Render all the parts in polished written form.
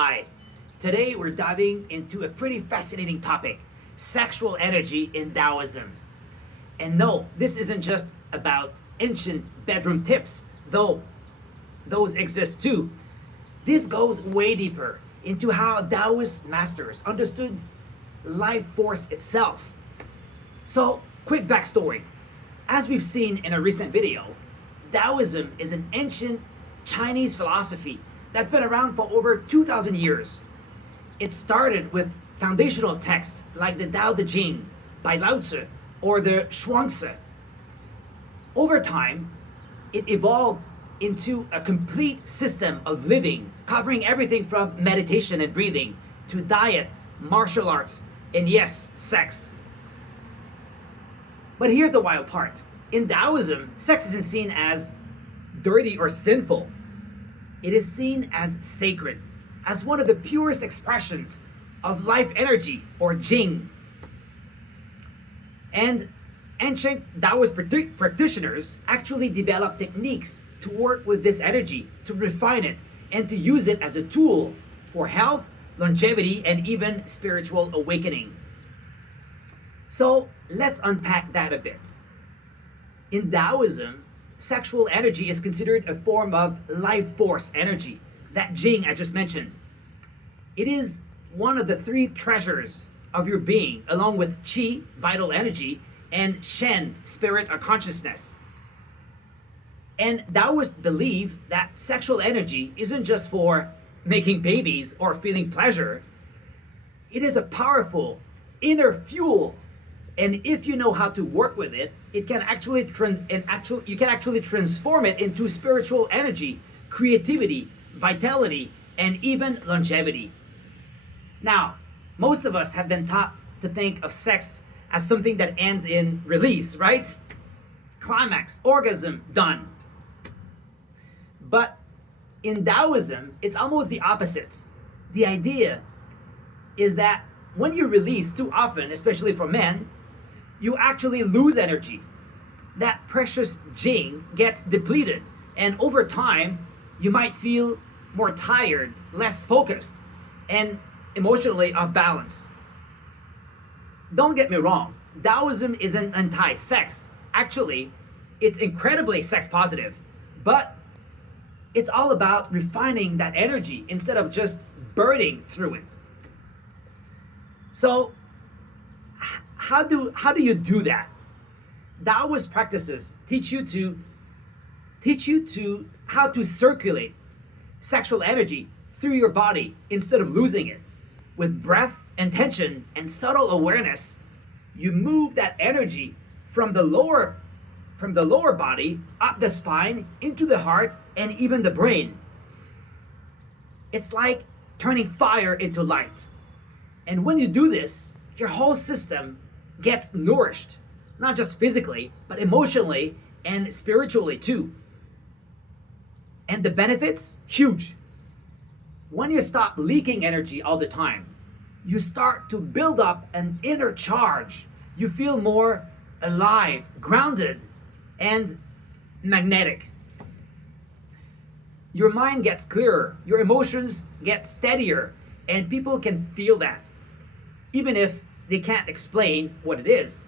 Hi. Today we're diving into a pretty fascinating topic, sexual energy in Taoism. And no, this isn't just about ancient bedroom tips, though those exist too. This goes way deeper into how Taoist masters understood life force itself. So, quick backstory. As we've seen in a recent video, Taoism is an ancient Chinese philosophy that's been around for over 2,000 years. It started with foundational texts like the Tao Te Ching by Lao Tzu or the Shuangzi. Over time, it evolved into a complete system of living, covering everything from meditation and breathing to diet, martial arts, and yes, sex. But here's the wild part. In Taoism, sex isn't seen as dirty or sinful. It is seen as sacred, as one of the purest expressions of life energy, or jing. And ancient Taoist practitioners actually developed techniques to work with this energy, to refine it, and to use it as a tool for health, longevity, and even spiritual awakening. So let's unpack that a bit. In Taoism, sexual energy is considered a form of life force energy, that jing I just mentioned. It is one of the three treasures of your being, along with qi, vital energy, and shen, spirit or consciousness. And Taoists believe that sexual energy isn't just for making babies or feeling pleasure. It is a powerful inner fuel, and if you know how to work with it, you can actually transform it into spiritual energy, creativity, vitality, and even longevity. Now, most of us have been taught to think of sex as something that ends in release, right? Climax, orgasm, done. But in Taoism, it's almost the opposite. The idea is that when you release too often, especially for men, you actually lose energy. That precious jing gets depleted, and over time, you might feel more tired, less focused, and emotionally off balance. Don't get me wrong, Taoism isn't anti-sex. Actually, it's incredibly sex positive, but it's all about refining that energy instead of just burning through it. So, how do you do that? Taoist practices teach you to how to circulate sexual energy through your body instead of losing it. With breath, intention, and subtle awareness, you move that energy from the lower body up the spine into the heart and even the brain. It's like turning fire into light. And when you do this, your whole system gets nourished, not just physically, but emotionally and spiritually too. And the benefits? Huge. When you stop leaking energy all the time, you start to build up an inner charge. You feel more alive, grounded, and magnetic. Your mind gets clearer, your emotions get steadier, and people can feel that, even if they can't explain what it is.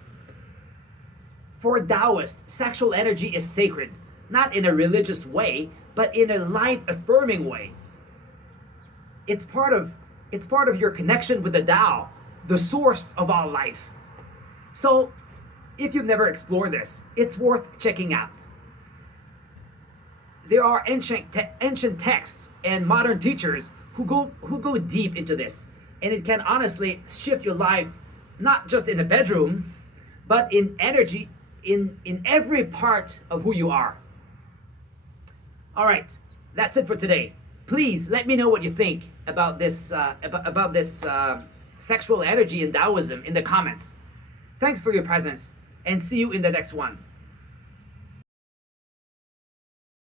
For Taoists, sexual energy is sacred, not in a religious way, but in a life-affirming way. It's part of your connection with the Tao, the source of all life. So, if you've never explored this, it's worth checking out. There are ancient texts and modern teachers who go deep into this, and it can honestly shift your life, not just in the bedroom, but in energy, in every part of who you are. All right, that's it for today. Please let me know what you think about this sexual energy in Taoism in the comments. Thanks for your presence, and see you in the next one.